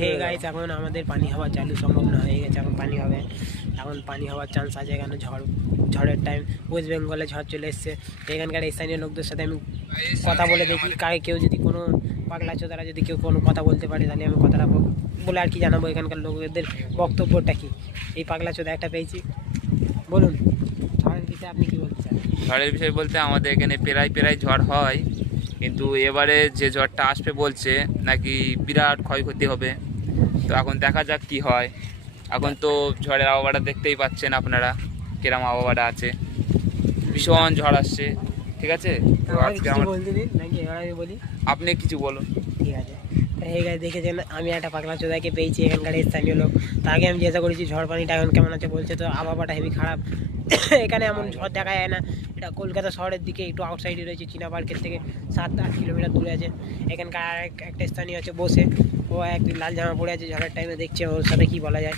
Hey guys, এখন আমাদের পানি হওয়া চালু সম্ভব না হয়ে গেছে, এখন পানি হবে, এখন পানি হওয়ার চান্স আছে। এখানে ঝড়ের টাইম, ওয়েস্ট বেঙ্গলে ঝড় চলে এসছে। এখানকার স্থানীয় লোকদের সাথে আমি কথা বলে দেখি, কারে কেউ যদি কোনো পাগলা চোদারা যদি কেউ কোনো কথা বলতে পারে তাহলে আমি কথাটা বলে আর কি জানাবো এখানকার লোকদের বক্তব্যটা কি। এই পাগলা চোদা একটা পেয়েছি, বলুন ঝড়ের বিষয়ে আপনি কি বলতে চান? ঝড়ের বিষয় বলতে আমাদের এখানে প্রায় ঝড় হয়, কিন্তু এবারে যে ঝড়টা আসবে বলছে নাকি বিরাট ক্ষয়ক্ষতি হবে। তো এখন দেখা যাক কি হয়। এখন তো ঝড়ের আবহাওয়াটা দেখতেই পাচ্ছেন আপনারা, কিরম আবহাওয়াটা আছে, ভীষণ ঝড় আসছে। ঠিক আছে, তো আজকে আমার বলতে দিন নাকি এবার আমি বলি? আপনি কিছু বলুন। ঠিক আছে, এই গাছ দেখেছেন আমি একটা পাগলা চোদাকে পেয়েছি এখানকার স্থানীয় লোক। তাকে আমি জিজ্ঞাসা করেছি ঝড় পানিটা এখন কেমন আছে, বলছে তো আবহাওয়াটা হেবি খারাপ। এখানে এমন ঝড় দেখা যায় না। এটা কলকাতা শহরের দিকে একটু আউটসাইডে রয়েছে, চীনা পার্কের থেকে 7-8 কিলোমিটার দূরে আছে। এখানকার একটা স্থানীয় আছে বসে, ও এক লাল জামা পরে আছে, ঝড়ের টাইমে দেখছে ওর সাথে কি বলা যায়।